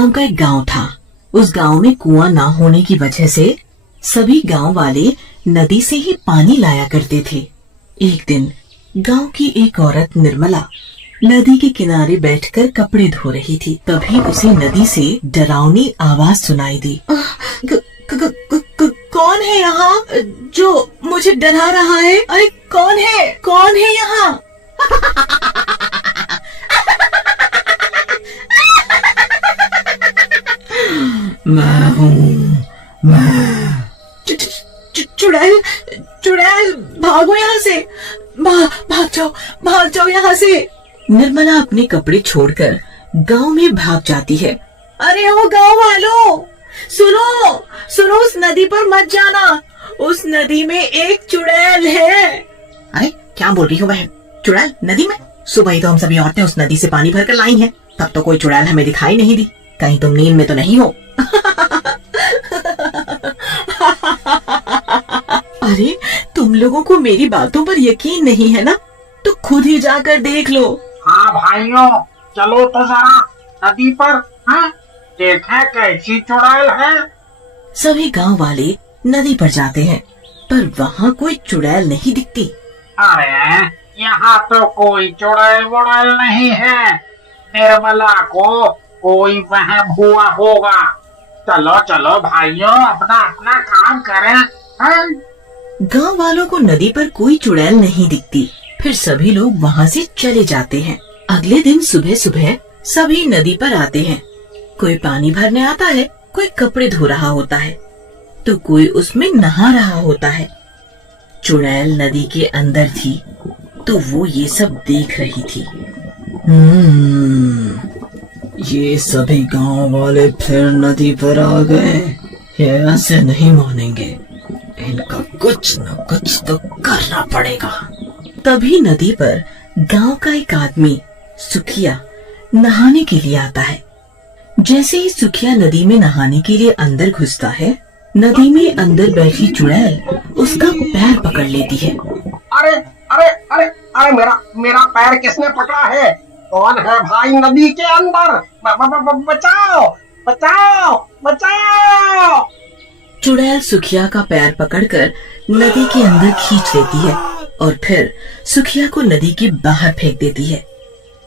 नाम का एक गांव था। उस गांव में कुआं ना होने की वजह से सभी गांव वाले नदी से ही पानी लाया करते थे। एक दिन गांव की एक औरत निर्मला नदी के किनारे बैठकर कपड़े धो रही थी। तभी उसे नदी से डरावनी आवाज सुनाई दी। कौन है यहाँ जो मुझे डरा रहा है? अरे कौन है यहाँ? मैं हूँ, मैं। चुड़ैल भागो यहाँ से, भाग जाओ यहाँ से। निर्मला अपने कपड़े छोड़कर गांव में भाग जाती है। अरे ओ गांव वालों, सुनो, उस नदी पर मत जाना, उस नदी में एक चुड़ैल है। अरे क्या बोल रही हो बहन? चुड़ैल नदी में? सुबह ही तो हम सभी औरतें उस नदी से पानी भरकर लाई हैं, तब तो कोई चुड़ैल हमें दिखाई नहीं दी। कहीं तुम नींद में तो नहीं हो? अरे तुम लोगों को मेरी बातों पर यकीन नहीं है ना, तो खुद ही जाकर देख लो। हाँ भाइयों, चलो तो जरा नदी पर, हाँ देखें कैसी चुड़ैल है। सभी गांव वाले नदी पर जाते हैं, पर वहाँ कोई चुड़ैल नहीं दिखती। अरे यहाँ तो कोई चुड़ैल वुड़ैल नहीं है, निर्मला को कोई वहम हुआ होगा। चलो भाइयों, अपना काम करें। हाँ? गांव वालों को नदी पर कोई चुड़ैल नहीं दिखती। फिर सभी लोग वहाँ से चले जाते हैं। अगले दिन सुबह सुबह सभी नदी पर आते हैं। कोई पानी भरने आता है, कोई कपड़े धो रहा होता है, तो कोई उसमें नहा रहा होता है। चुड़ैल नदी के अंदर थी, तो वो ये सब देख रही थी। ये सभी गांव वाले फिर नदी पर आ गए। ये ऐसे नहीं मानेंगे, इनका कुछ न कुछ तो करना पड़ेगा। तभी नदी पर गांव का एक आदमी सुखिया नहाने के लिए आता है। जैसे ही सुखिया नदी में नहाने के लिए अंदर घुसता है, नदी में अंदर बैठी चुड़ैल उसका पैर पकड़ लेती है। अरे अरे अरे अरे मेरा पैर किसने पकड़ा है? कौन है भाई नदी के अंदर? बचाओ बचाओ बचाओ। चुड़ैल सुखिया का पैर पकड़कर नदी के अंदर खींच लेती है और फिर सुखिया को नदी के बाहर फेंक देती है।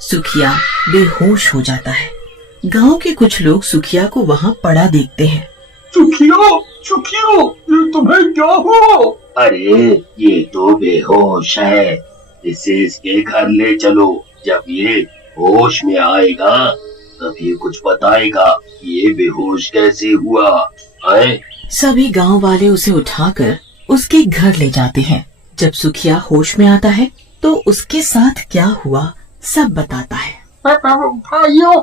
सुखिया बेहोश हो जाता है। गांव के कुछ लोग सुखिया को वहाँ पड़ा देखते हैं। सुखियो, ये तुम्हें क्या हुआ? अरे ये तो बेहोश है, इसे इसके घर ले चलो। जब ये होश में आएगा तभी कुछ बताएगा ये बेहोश कैसे हुआ है। सभी गांव वाले उसे उठाकर उसके घर ले जाते हैं। जब सुखिया होश में आता है तो उसके साथ क्या हुआ सब बताता है। भाइयों,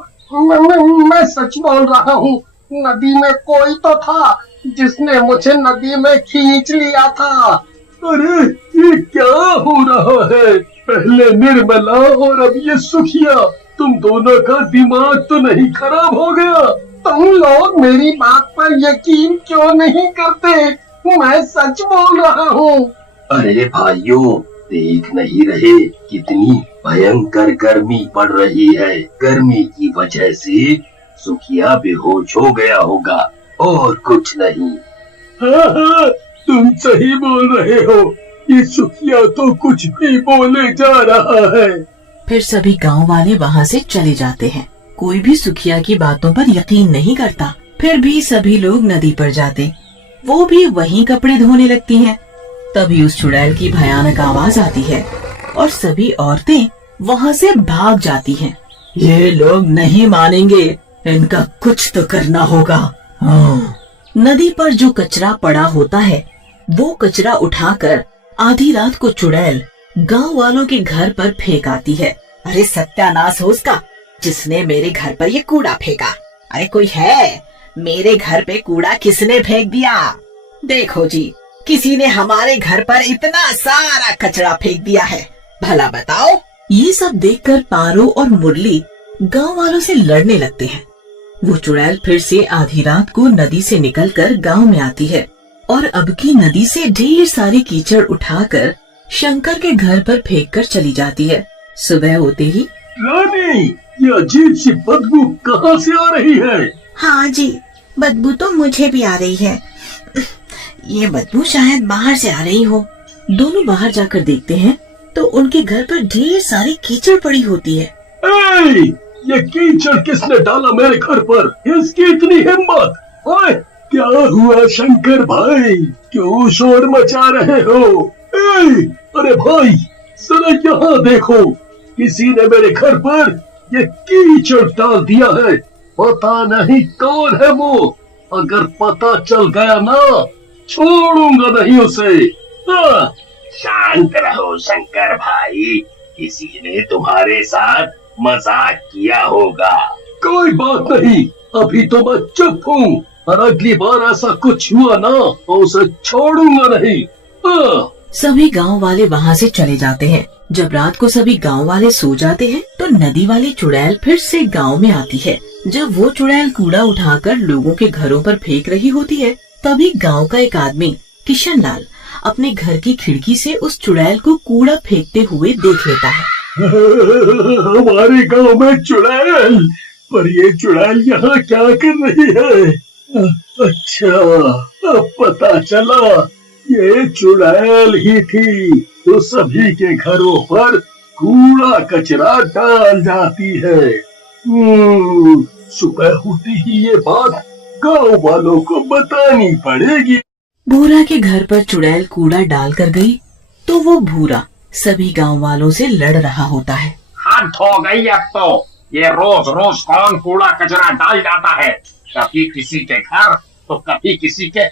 मैं सच बोल रहा हूँ, नदी में कोई तो था जिसने मुझे नदी में खींच लिया था। अरे ये क्या हो रहा है? पहले निर्मला और अब ये सुखिया, तुम दोनों का दिमाग तो नहीं खराब हो गया? तुम लोग मेरी बात पर यकीन क्यों नहीं करते? मैं सच बोल रहा हूँ। अरे भाइयों, देख नहीं रहे कितनी भयंकर गर्मी पड़ रही है। गर्मी की वजह से सुखिया बेहोश हो गया होगा और कुछ नहीं। हाँ, तुम सही बोल रहे हो। ये सुखिया तो कुछ भी बोले जा रहा है। फिर सभी गांव वाले वहाँ से चले जाते हैं। कोई भी सुखिया की बातों पर यकीन नहीं करता। फिर भी सभी लोग नदी पर जाते, वो भी वहीं कपड़े धोने लगती हैं। तभी उस चुड़ैल की भयानक आवाज आती है और सभी औरतें वहाँ से भाग जाती हैं। ये लोग नहीं मानेंगे, इनका कुछ तो करना होगा। हाँ। नदी पर जो कचरा पड़ा होता है, वो कचरा उठाकर आधी रात को चुड़ैल गांव वालों के घर पर फेंक आती है। अरे सत्यानाश हो उसका, जिसने मेरे घर पर ये कूड़ा फेंका। अरे कोई है? मेरे घर पे कूड़ा किसने फेंक दिया? देखो जी, किसी ने हमारे घर पर इतना सारा कचरा फेंक दिया है, भला बताओ। ये सब देखकर पारो और मुरली गांव वालों से लड़ने लगते हैं। वो चुड़ैल फिर से आधी रात को नदी से निकलकर गांव में आती है और अब की नदी से ढेर सारी कीचड़ उठाकर शंकर के घर पर फेंक कर चली जाती है। सुबह होते ही रानी, ये अजीब सी बदबू कहाँ से आ रही है? हाँ जी, बदबू तो मुझे भी आ रही है। ये बदबू शायद बाहर से आ रही हो। दोनों बाहर जाकर देखते हैं तो उनके घर पर ढेर सारी कीचड़ पड़ी होती है। ए, ये कीचड़ किसने डाला मेरे घर पर? इसकी इतनी हिम्मत! ओए, क्या हुआ शंकर भाई? क्यों शोर मचा रहे हो? ए, अरे भाई, जरा यहाँ देखो, किसी ने मेरे घर पर ये कीचड़ डाल दिया है। पता नहीं कौन है वो। अगर पता चल गया ना, छोड़ूंगा नहीं उसे। हाँ। शांत रहो शंकर भाई, किसी ने तुम्हारे साथ मजाक किया होगा। कोई बात नहीं, अभी तो मैं चुप हूँ, और अगली बार ऐसा कुछ हुआ ना तो उसे छोड़ूंगा नहीं। हाँ। सभी गांव वाले वहाँ से चले जाते हैं। जब रात को सभी गांव वाले सो जाते हैं तो नदी वाली चुड़ैल फिर से गांव में आती है। जब वो चुड़ैल कूड़ा उठाकर लोगों के घरों पर फेंक रही होती है, तभी गांव का एक आदमी किशन लाल अपने घर की खिड़की से उस चुड़ैल को कूड़ा फेंकते हुए देख लेता है। हमारे गांव में चुड़ैल, पर ये चुड़ैल यहाँ क्या कर रही है? अच्छा, अब पता चला, ये चुड़ैल ही थी जो सभी के घरों पर कूड़ा कचरा डाल जाती है। सुबह होती ही ये बात गांव वालों को बतानी पड़ेगी। भूरा के घर पर चुड़ैल कूड़ा डाल कर गई तो वो भूरा सभी गांव वालों से लड़ रहा होता है। हद हो गई अब तो। ये रोज रोज कौन कूड़ा कचरा डाल जाता है? कभी किसी के घर तो कभी किसी के।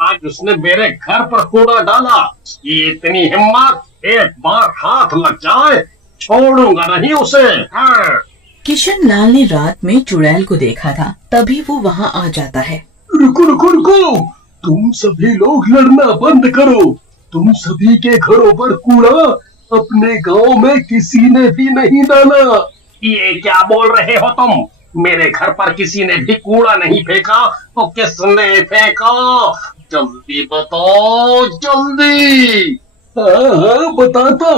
आज उसने मेरे घर पर कूड़ा डाला। ये इतनी हिम्मत, एक बार हाथ लग जाए छोड़ूंगा नहीं उसे। हाँ। किशन लाल ने रात में चुड़ैल को देखा था, तभी वो वहाँ आ जाता है। रुको रुको रुको, तुम सभी लोग लड़ना बंद करो। तुम सभी के घरों पर कूड़ा अपने गांव में किसी ने भी नहीं डाला। ये क्या बोल रहे हो तुम? मेरे घर पर किसी ने भी कूड़ा नहीं फेंका तो किसने फेंका? जल्दी बताओ, जल्दी। हाँ, बताता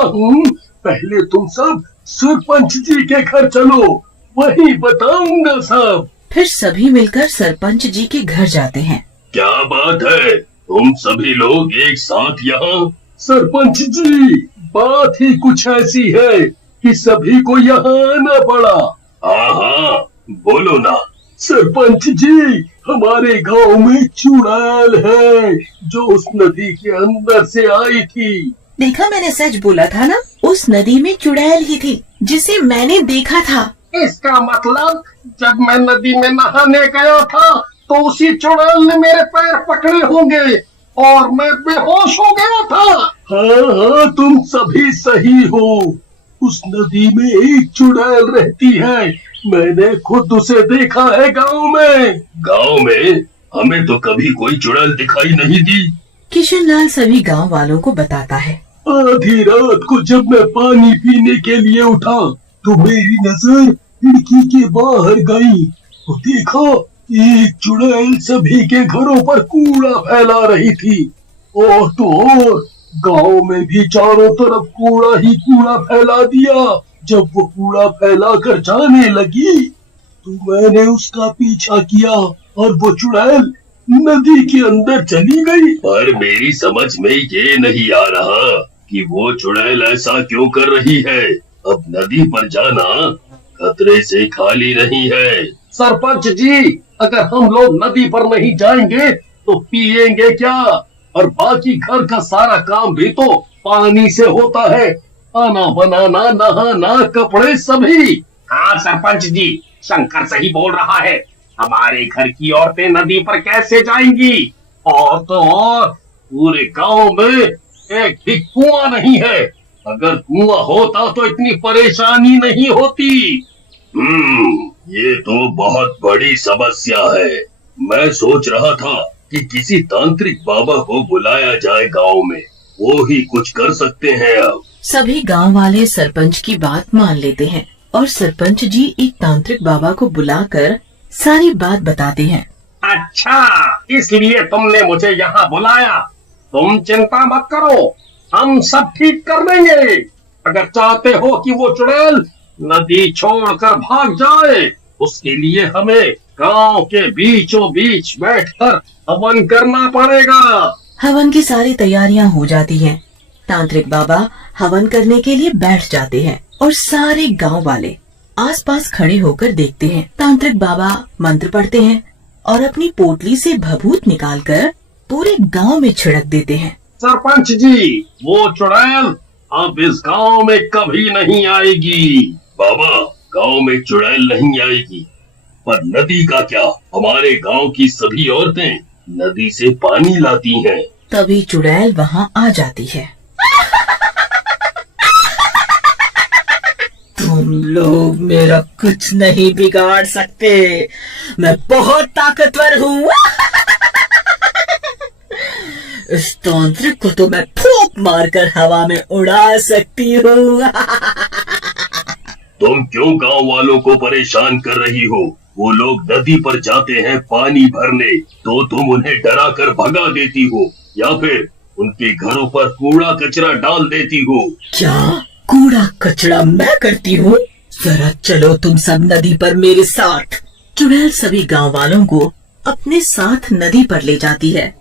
हूँ। पहले तुम सब सरपंच जी के घर चलो, वही बताऊंगा सब। फिर सभी मिलकर सरपंच जी के घर जाते हैं। क्या बात है, तुम सभी लोग एक साथ यहाँ? सरपंच जी, बात ही कुछ ऐसी है कि सभी को यहाँ आना पड़ा। हाँ हाँ, बोलो ना। सरपंच जी, हमारे गांव में चुड़ैल है जो उस नदी के अंदर से आई थी। देखा, मैंने सच बोला था ना, उस नदी में चुड़ैल ही थी जिसे मैंने देखा था। इसका मतलब जब मैं नदी में नहाने गया था तो उसी चुड़ैल ने मेरे पैर पकड़े होंगे और मैं बेहोश हो गया था। हाँ, तुम सभी सही हो। उस नदी में एक चुड़ैल रहती है, मैंने खुद उसे देखा है गांव में। गांव में? हमें तो कभी कोई चुड़ैल दिखाई नहीं दी। किशन लाल सभी गांव वालों को बताता है। आधी रात को जब मैं पानी पीने के लिए उठा तो मेरी नजर खिड़की के बाहर गई तो देखा एक चुड़ैल सभी के घरों पर कूड़ा फैला रही थी। और तो और गांव में भी चारों तरफ कूड़ा ही कूड़ा फैला दिया। जब वो कूड़ा फैला कर जाने लगी तो मैंने उसका पीछा किया और वो चुड़ैल नदी के अंदर चली गई। पर मेरी समझ में ये नहीं आ रहा कि वो चुड़ैल ऐसा क्यों कर रही है। अब नदी पर जाना खतरे से खाली नहीं है। सरपंच जी, अगर हम लोग नदी पर नहीं जाएंगे तो पिएंगे क्या? और बाकी घर का सारा काम भी तो पानी से होता है, खाना बनाना, नहाना, कपड़े सभी। हाँ सरपंच जी, शंकर सही बोल रहा है। हमारे घर की औरतें नदी पर कैसे जाएंगी? और तो और पूरे गांव में एक भी कुआं नहीं है। अगर कुआं होता तो इतनी परेशानी नहीं होती। ये तो बहुत बड़ी समस्या है। मैं सोच रहा था कि किसी तांत्रिक बाबा को बुलाया जाए गांव में, वो ही कुछ कर सकते हैं। अब सभी गांव वाले सरपंच की बात मान लेते हैं और सरपंच जी एक तांत्रिक बाबा को बुलाकर सारी बात बताते हैं। अच्छा, इसलिए तुमने मुझे यहाँ बुलाया। तुम चिंता मत करो, हम सब ठीक कर देंगे। अगर चाहते हो कि वो चुड़ैल नदी छोड़कर भाग जाए, उसके लिए हमें गांव के बीचों बीच बैठकर हवन करना पड़ेगा। हवन की सारी तैयारियां हो जाती हैं। तांत्रिक बाबा हवन करने के लिए बैठ जाते हैं और सारे गांव वाले आसपास खड़े होकर देखते हैं। तांत्रिक बाबा मंत्र पढ़ते हैं और अपनी पोटली से भभूत निकालकर पूरे गांव में छिड़क देते हैं। सरपंच जी, वो चुड़ैल अब इस गांव में कभी नहीं आएगी। बाबा, गांव में चुड़ैल नहीं आएगी, पर नदी का क्या? हमारे गांव की सभी औरतें नदी से पानी लाती हैं। तभी चुड़ैल वहां आ जाती है। तुम लोग मेरा कुछ नहीं बिगाड़ सकते, मैं बहुत ताकतवर हूँ। इस तांत्रिक को तो मैं फूंक मारकर हवा में उड़ा सकती हूँ। तुम क्यों गांव वालों को परेशान कर रही हो? वो लोग नदी पर जाते हैं पानी भरने, तो तुम उन्हें डरा कर भगा देती हो या फिर उनके घरों पर कूड़ा कचरा डाल देती हो। क्या कूड़ा कचरा मैं करती हूँ? जरा चलो तुम सब नदी पर मेरे साथ। चुड़ैल सभी गांव वालों को अपने साथ नदी पर ले जाती है।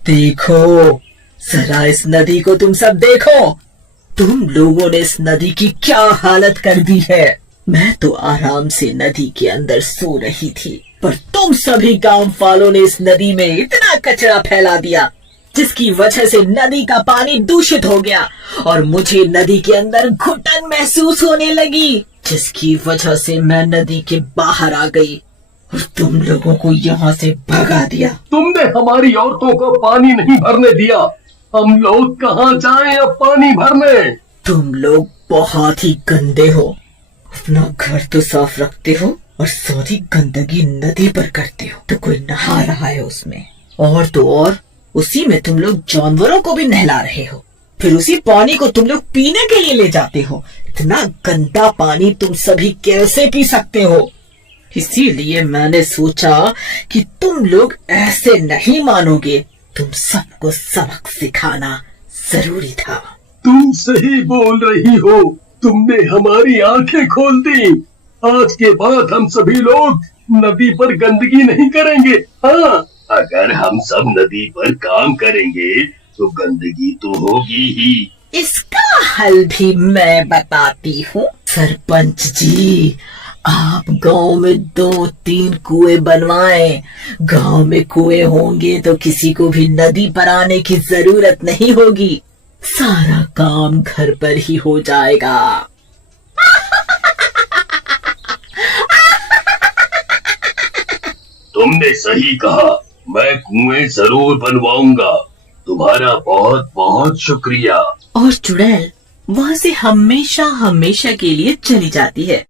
देखो, जरा इस नदी को तुम सब देखो। तुम लोगों ने इस नदी की क्या हालत कर दी है। मैं तो आराम से नदी के अंदर सो रही थी, पर तुम सभी गांव वालों ने इस नदी में इतना कचरा फैला दिया, जिसकी वजह से नदी का पानी दूषित हो गया और मुझे नदी के अंदर घुटन महसूस होने लगी, जिसकी वजह से मैं नदी के बाहर आ गई और तुम लोगों को यहाँ से भगा दिया। तुमने हमारी औरतों को पानी नहीं भरने दिया, हम लोग कहाँ जाएं अब पानी भरने? तुम लोग बहुत ही गंदे हो। अपना घर तो साफ रखते हो और सारी गंदगी नदी पर करते हो, तो कोई नहा रहा है उसमें। और तो और उसी में तुम लोग जानवरों को भी नहला रहे हो, फिर उसी पानी को तुम लोग पीने के लिए ले जाते हो। इतना गंदा पानी तुम सभी कैसे पी सकते हो? इसीलिए मैंने सोचा कि तुम लोग ऐसे नहीं मानोगे, तुम सबको सबक सिखाना जरूरी था। तुम सही बोल रही हो, तुमने हमारी आंखें खोल दी। आज के बाद हम सभी लोग नदी पर गंदगी नहीं करेंगे। हाँ, अगर हम सब नदी पर काम करेंगे तो गंदगी तो होगी ही। इसका हल भी मैं बताती हूँ। सरपंच जी, आप गांव में 2-3 कुएं बनवाएं। गांव में कुएं होंगे तो किसी को भी नदी पर आने की जरूरत नहीं होगी, सारा काम घर पर ही हो जाएगा। तुमने सही कहा, मैं कुएं जरूर बनवाऊंगा। तुम्हारा बहुत बहुत शुक्रिया। और चुड़ैल वहां से हमेशा हमेशा के लिए चली जाती है।